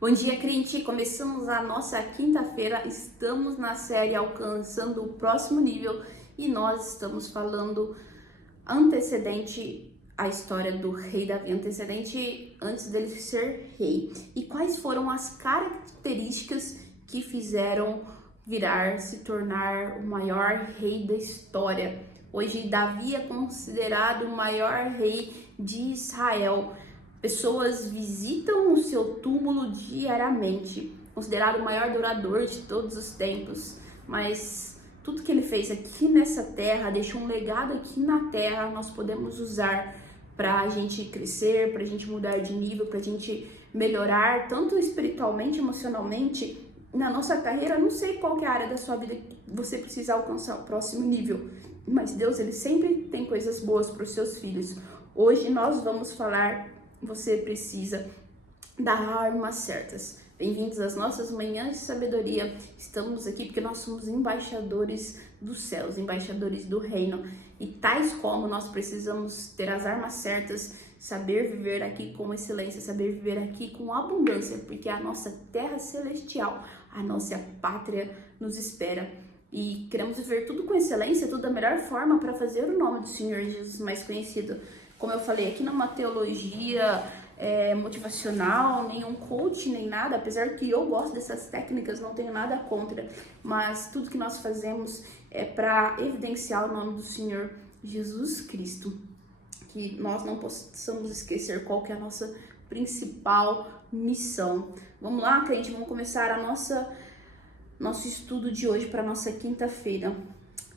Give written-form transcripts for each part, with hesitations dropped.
Bom dia, crente! Começamos a nossa quinta-feira, estamos na série Alcançando o Próximo Nível e nós estamos falando antecedente à história do rei Davi, antecedente antes dele ser rei. E quais foram as características que fizeram se tornar o maior rei da história? Hoje, Davi é considerado o maior rei de Israel. Pessoas visitam o seu túmulo diariamente, considerado o maior adorador de todos os tempos. Mas tudo que ele fez aqui nessa terra, deixou um legado aqui na terra, nós podemos usar para a gente crescer, para a gente mudar de nível, para a gente melhorar, tanto espiritualmente, emocionalmente, na nossa carreira. Não sei qual que é a área da sua vida que você precisa alcançar o próximo nível, mas Deus, ele sempre tem coisas boas para os seus filhos. Hoje nós vamos falar: você precisa das armas certas. Bem-vindos às nossas manhãs de sabedoria. Estamos aqui porque nós somos embaixadores dos céus, embaixadores do reino. E tais como nós precisamos ter as armas certas, saber viver aqui com excelência, saber viver aqui com abundância, porque a nossa terra celestial, a nossa pátria nos espera. E queremos viver tudo com excelência, tudo da melhor forma para fazer o nome do Senhor Jesus mais conhecido. Como eu falei, aqui não é uma teologia motivacional, nenhum coach, nem nada, apesar que eu gosto dessas técnicas, não tenho nada contra, mas tudo que nós fazemos é para evidenciar o nome do Senhor Jesus Cristo, que nós não possamos esquecer qual que é a nossa principal missão. Vamos lá, crente, vamos começar nosso estudo de hoje para nossa quinta-feira.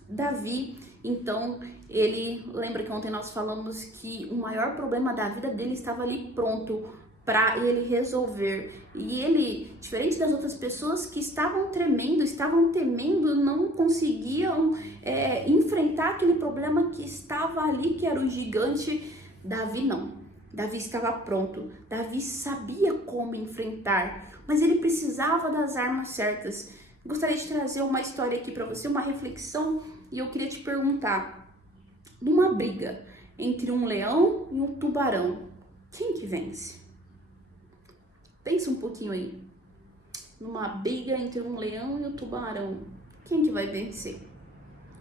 Davi, então, ele lembra que ontem nós falamos que o maior problema da vida dele estava ali pronto para ele resolver. E ele, diferente das outras pessoas que estavam tremendo, estavam temendo, não conseguiam enfrentar aquele problema que estava ali, que era o gigante, Davi não. Davi estava pronto, Davi sabia como enfrentar, mas ele precisava das armas certas. Gostaria de trazer uma história aqui para você, uma reflexão, e eu queria te perguntar: numa briga entre um leão e um tubarão, quem que vence? Pensa um pouquinho aí. Numa briga entre um leão e um tubarão, quem que vai vencer?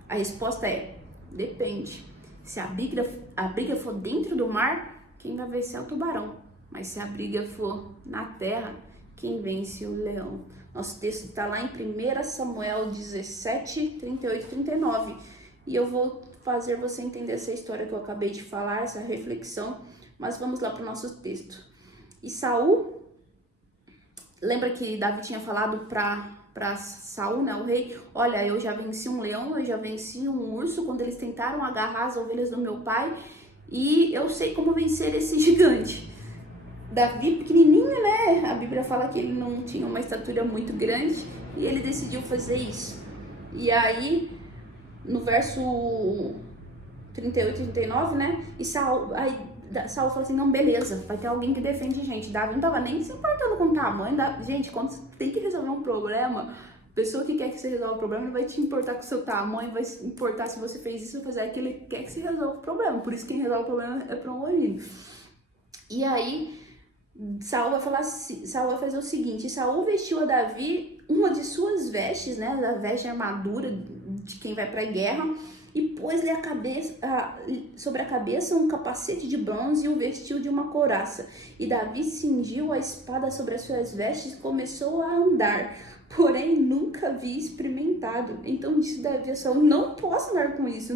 A resposta é: depende. Se a briga for dentro do mar, quem vai vencer é o tubarão. Mas se a briga for na terra, quem vence é o leão. Nosso texto está lá em 1 Samuel 17, 38 e 39. E eu vou fazer você entender essa história que eu acabei de falar, essa reflexão. Mas vamos lá para o nosso texto. E Saul, lembra que Davi tinha falado para Saul, né, o rei: olha, eu já venci um leão, eu já venci um urso quando eles tentaram agarrar as ovelhas do meu pai, e eu sei como vencer esse gigante. Davi, pequenininho, né? A Bíblia fala que ele não tinha uma estatura muito grande e ele decidiu fazer isso. E aí, no verso 38 e 39, né? E Saul falou assim: não, beleza, vai ter alguém que defende a gente. Davi não tava nem se importando com o tamanho. Gente, quando você tem que resolver um problema, a pessoa que quer que você resolva o problema não vai te importar com o seu tamanho, vai se importar se você fez isso ou fazer aquilo. Ele quer que você resolva o problema. Por isso quem resolve o problema é promovido. E aí, Saul vai fazer o seguinte: Saul vestiu a Davi uma de suas vestes, né, da veste armadura de quem vai para a guerra, e pôs-lhe sobre a cabeça um capacete de bronze e o vestiu de uma couraça. E Davi cingiu a espada sobre as suas vestes e começou a andar, porém nunca havia experimentado. Então disse Davi a Saul: não posso andar com isso,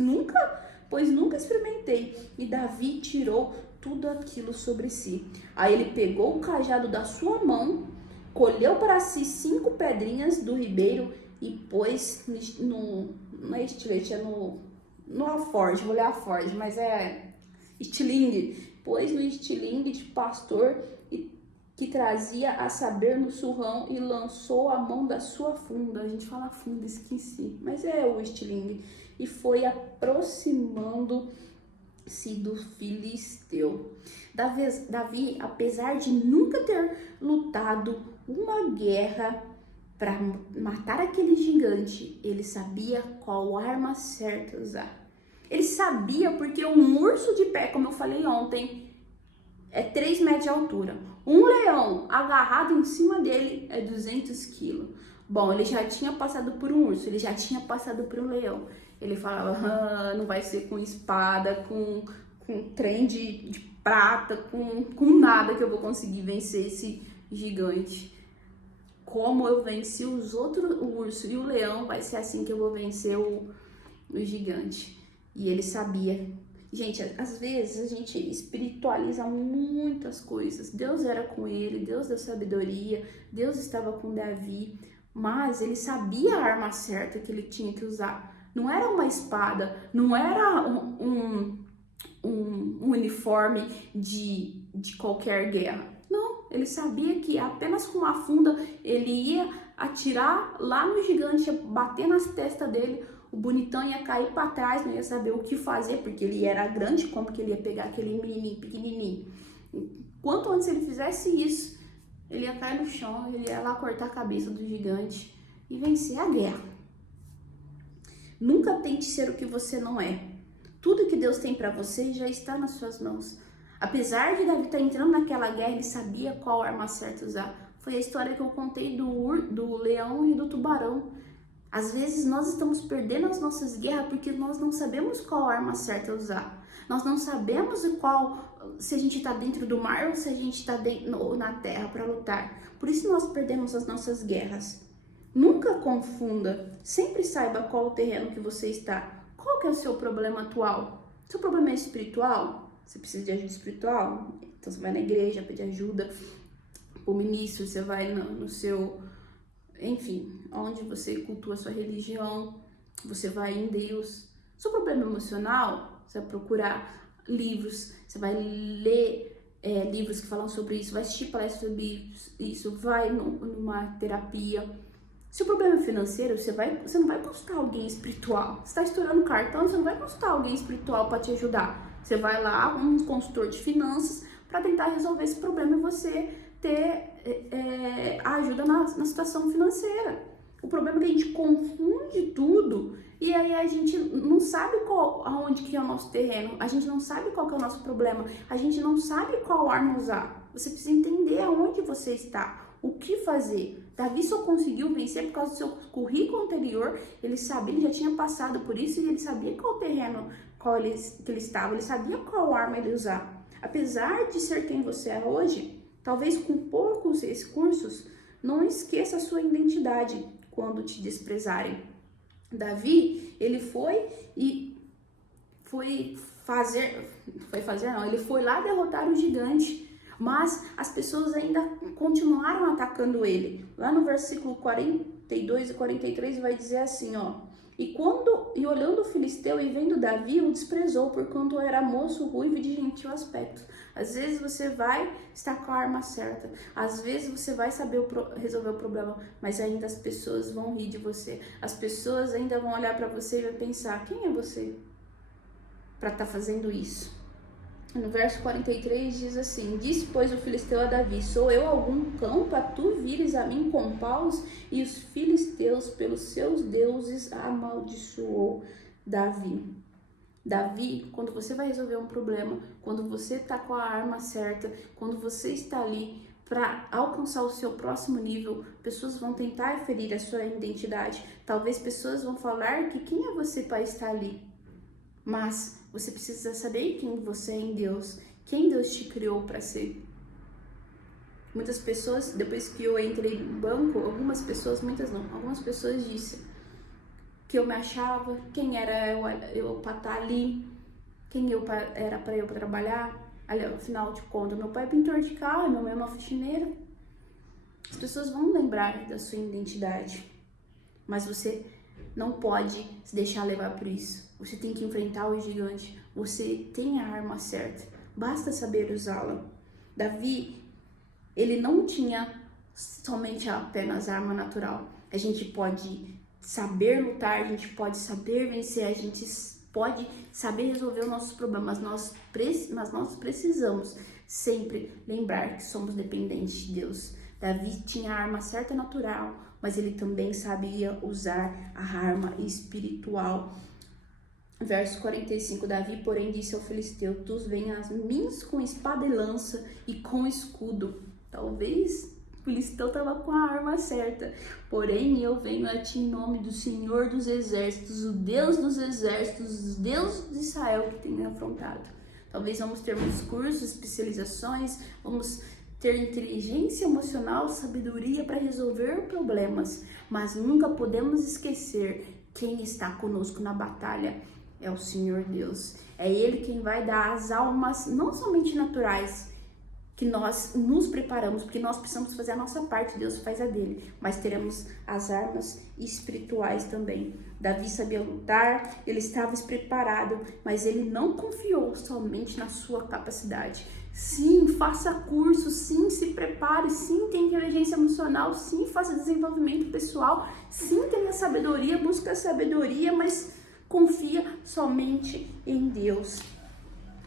pois nunca experimentei. E Davi tirou tudo aquilo sobre si. Aí ele pegou o cajado da sua mão, colheu para si 5 pedrinhas do ribeiro e pôs não é estilete, é no alforje, vou ler alforje, mas é estilingue. Pôs no estilingue de pastor que trazia, a saber, no surrão, e lançou a mão da sua funda. A gente fala funda, esqueci, mas é o estilingue. E foi aproximando-se do filisteu. Davi, apesar de nunca ter lutado uma guerra para matar aquele gigante, ele sabia qual arma certa usar. Ele sabia porque um urso de pé, como eu falei ontem, é 3 metros de altura. Um leão agarrado em cima dele é 200 quilos. Bom, ele já tinha passado por um urso, ele já tinha passado por um leão. Ele falava, não vai ser com espada, com trem de prata, com nada que eu vou conseguir vencer esse gigante. Como eu venci os outros, o urso e o leão, vai ser assim que eu vou vencer o gigante. E ele sabia. Gente, às vezes a gente espiritualiza muitas coisas. Deus era com ele, Deus deu sabedoria, Deus estava com Davi, mas ele sabia a arma certa que ele tinha que usar. Não era uma espada, não era um uniforme de qualquer guerra. Não, ele sabia que apenas com uma funda ele ia atirar lá no gigante, ia bater nas testas dele, o bonitão ia cair para trás, não ia saber o que fazer, porque ele era grande, como que ele ia pegar aquele menininho pequenininho. Quanto antes ele fizesse isso, ele ia cair no chão, ele ia lá cortar a cabeça do gigante e vencer a guerra. Nunca tente ser o que você não é. Tudo que Deus tem para você já está nas suas mãos. Apesar de Davi estar entrando naquela guerra, ele sabia qual arma certa usar. Foi a história que eu contei do leão e do tubarão. Às vezes nós estamos perdendo as nossas guerras porque nós não sabemos qual arma certa usar. Nós não sabemos se a gente está dentro do mar ou se a gente está na terra para lutar. Por isso nós perdemos as nossas guerras. Nunca confunda, sempre saiba qual o terreno que você está. Qual que é o seu problema atual? Seu problema é espiritual? Você precisa de ajuda espiritual? Então você vai na igreja pedir ajuda, o ministro, você vai no seu, enfim, onde você cultua a sua religião, você vai em Deus. Seu problema emocional, você vai procurar livros, você vai ler livros que falam sobre isso, vai assistir palestras sobre isso, vai numa terapia. Se o problema é financeiro, você não vai consultar alguém espiritual. Você está estourando cartão, você não vai consultar alguém espiritual para te ajudar. Você vai lá, um consultor de finanças, para tentar resolver esse problema e você ter ajuda na situação financeira. O problema é que a gente confunde tudo e aí a gente não sabe aonde que é o nosso terreno, a gente não sabe qual que é o nosso problema, a gente não sabe qual arma usar. Você precisa entender aonde você está, o que fazer. Davi só conseguiu vencer por causa do seu currículo anterior, ele sabia, ele já tinha passado por isso e ele sabia qual terreno que ele estava, ele sabia qual arma ele usar. Apesar de ser quem você é hoje, talvez com poucos recursos, não esqueça a sua identidade quando te desprezarem. Davi, ele ele foi lá derrotar o gigante, mas as pessoas ainda continuaram atacando ele. Lá no versículo 42 e 43 vai dizer assim, ó: E olhando o filisteu e vendo Davi, o desprezou, porquanto era moço, ruivo e de gentil aspecto. Às vezes você vai estar com a arma certa, às vezes você vai saber resolver o problema, mas ainda as pessoas vão rir de você. As pessoas ainda vão olhar para você e vão pensar, quem é você para estar fazendo isso? No verso 43 diz assim: Disse, pois, o filisteu a Davi: Sou eu algum cão para tu vires a mim com paus? E os filisteus, pelos seus deuses, amaldiçoou Davi. Davi, quando você vai resolver um problema, quando você está com a arma certa, quando você está ali para alcançar o seu próximo nível, pessoas vão tentar ferir a sua identidade. Talvez pessoas vão falar que quem é você para estar ali? Mas você precisa saber quem você é em Deus, quem Deus te criou para ser. Muitas pessoas, depois que eu entrei no banco, algumas pessoas disseram que eu me achava, quem era eu para estar ali, quem era para eu trabalhar. Afinal de contas, meu pai é pintor de carro, minha mãe é uma faxineira. As pessoas vão lembrar da sua identidade, mas você não pode se deixar levar por isso. Você tem que enfrentar o gigante. Você tem a arma certa. Basta saber usá-la. Davi, ele não tinha somente apenas a arma natural. A gente pode saber lutar, a gente pode saber vencer, a gente pode saber resolver os nossos problemas. Mas nós precisamos sempre lembrar que somos dependentes de Deus. Davi tinha a arma certa natural, mas ele também sabia usar a arma espiritual. Verso 45, Davi, porém, disse ao filisteu: Tu vens a mim com espada e lança e com escudo, Talvez o filisteu estava com a arma certa. Porém, eu venho a ti em nome do Senhor dos Exércitos, o Deus dos Exércitos, o Deus de Israel que tem me afrontado. Talvez vamos ter muitos cursos, especializações, vamos ter inteligência emocional, sabedoria para resolver problemas, mas nunca podemos esquecer quem está conosco na batalha. É o Senhor Deus. É Ele quem vai dar as almas, não somente naturais, que nós nos preparamos, porque nós precisamos fazer a nossa parte, Deus faz a dele, mas teremos as armas espirituais também. Davi sabia lutar, ele estava preparado, mas ele não confiou somente na sua capacidade. Sim, faça curso, sim, se prepare, sim, tenha inteligência emocional, sim, faça desenvolvimento pessoal, sim, tenha sabedoria, busca sabedoria, mas confia somente em Deus.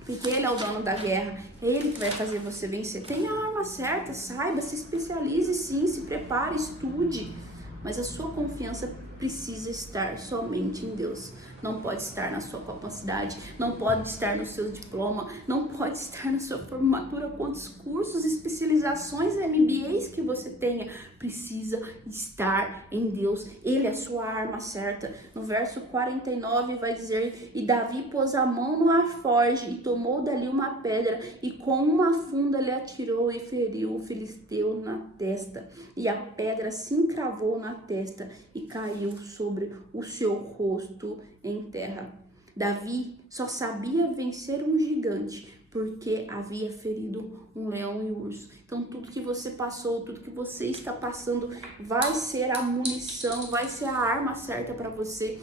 Porque Ele é o dono da guerra, é Ele que vai fazer você vencer. Tenha a arma certa, saiba, se especialize sim, se prepare, estude. Mas a sua confiança precisa estar somente em Deus. Não pode estar na sua capacidade, não pode estar no seu diploma, não pode estar na sua formatura, quantos cursos, especializações, MBAs que você tenha. Precisa estar em Deus. Ele é a sua arma certa. No verso 49 vai dizer: e Davi pôs a mão no alforje e tomou dali uma pedra e com uma funda lhe atirou e feriu o filisteu na testa. E a pedra se encravou na testa e caiu sobre o seu rosto em terra. Davi só sabia vencer um gigante porque havia ferido um leão e um urso. Então tudo que você passou, tudo que você está passando vai ser a munição, vai ser a arma certa para você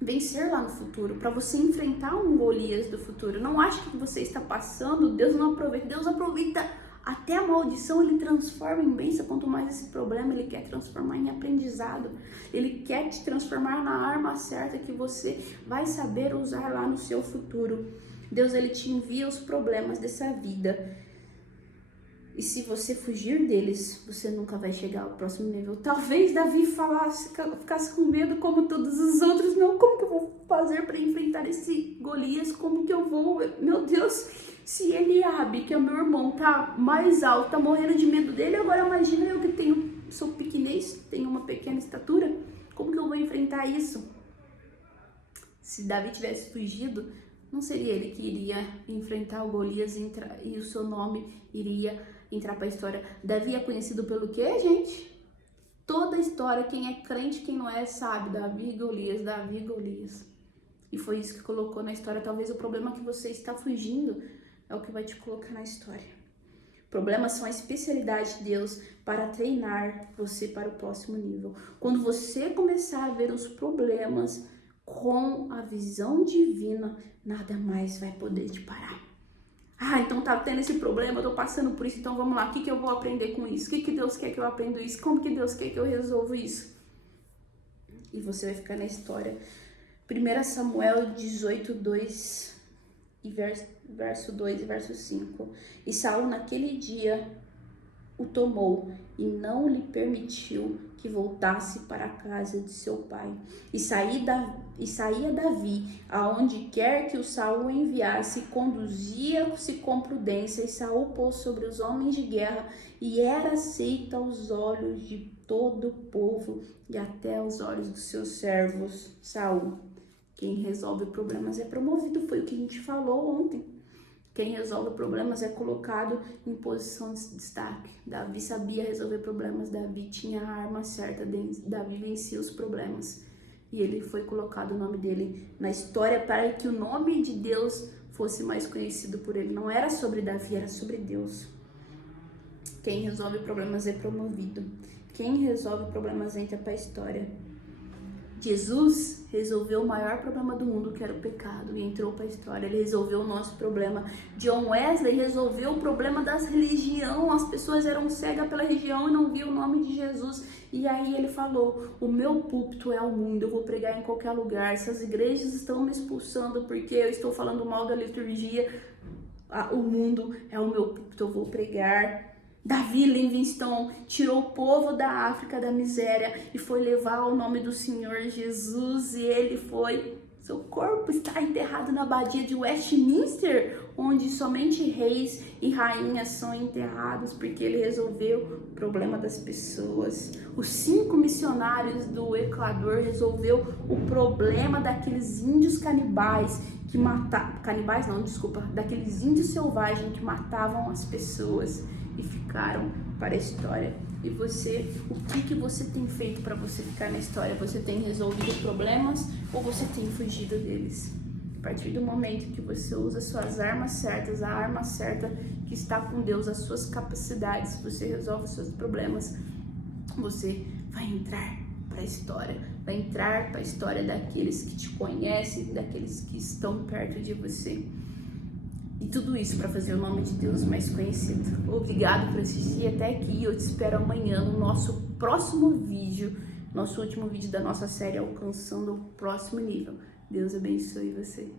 vencer lá no futuro, para você enfrentar um Golias do futuro. Não ache que você está passando, Deus não aproveita. Deus aproveita até a maldição, Ele transforma em bênção. Quanto mais esse problema, Ele quer transformar em aprendizado. Ele quer te transformar na arma certa que você vai saber usar lá no seu futuro. Deus, Ele te envia os problemas dessa vida. E se você fugir deles, você nunca vai chegar ao próximo nível. Talvez Davi ficasse com medo como todos os outros. Não, como que eu vou fazer para enfrentar esse Golias? Como que eu vou? Meu Deus, se Eliabe, que é meu irmão, tá mais alto, tá morrendo de medo dele, agora imagina eu que sou pequenez, tenho uma pequena estatura. Como que eu vou enfrentar isso? Se Davi tivesse fugido, não seria ele que iria enfrentar o Golias e o seu nome iria entrar para a história. Davi é conhecido pelo quê, gente? Toda a história, quem é crente, quem não é, sabe. Davi e Golias, Davi e Golias. E foi isso que colocou na história. Talvez o problema que você está fugindo é o que vai te colocar na história. Problemas são a especialidade de Deus para treinar você para o próximo nível. Quando você começar a ver os problemas com a visão divina, nada mais vai poder te parar. Então tá tendo esse problema, eu tô passando por isso, então vamos lá, o que eu vou aprender com isso? O que Deus quer que eu aprenda isso? Como que Deus quer que eu resolva isso? E você vai ficar na história. 1 Samuel 18, 2, e verso 2 e verso 5. E Saul naquele dia o tomou e não lhe permitiu que voltasse para a casa de seu pai. E saía Davi, aonde quer que o Saul enviasse, conduzia-se com prudência, e Saul pôs sobre os homens de guerra, e era aceito aos olhos de todo o povo, e até aos olhos dos seus servos. Saul, quem resolve problemas é promovido, foi o que a gente falou ontem. Quem resolve problemas é colocado em posição de destaque. Davi sabia resolver problemas, Davi tinha a arma certa, Davi vencia os problemas. E ele foi colocado o nome dele na história para que o nome de Deus fosse mais conhecido por ele. Não era sobre Davi, era sobre Deus. Quem resolve problemas é promovido. Quem resolve problemas entra para a história. Jesus resolveu o maior problema do mundo, que era o pecado, e entrou para a história. Ele resolveu o nosso problema. John Wesley resolveu o problema das religiões. As pessoas eram cegas pela religião e não viam o nome de Jesus. E aí ele falou: o meu púlpito é o mundo, eu vou pregar em qualquer lugar. Se as igrejas estão me expulsando porque eu estou falando mal da liturgia, o mundo é o meu púlpito, eu vou pregar. Davi Livingstone tirou o povo da África da miséria e foi levar o nome do Senhor Jesus, e seu corpo está enterrado na abadia de Westminster, onde somente reis e rainhas são enterrados, porque ele resolveu o problema das pessoas. Os 5 missionários do Equador resolveu o problema daqueles índios canibais que matavam, daqueles índios selvagens que matavam as pessoas e ficaram para a história. E você, o que você tem feito para você ficar na história? Você tem resolvido problemas ou você tem fugido deles? A partir do momento que você usa suas armas certas, a arma certa que está com Deus, as suas capacidades, você resolve os seus problemas, você vai entrar para a história. Vai entrar para a história daqueles que te conhecem, daqueles que estão perto de você. E tudo isso para fazer o nome de Deus mais conhecido. Obrigado por assistir até aqui. Eu te espero amanhã no nosso próximo vídeo, nosso último vídeo da nossa série Alcançando o Próximo Nível. Deus abençoe você.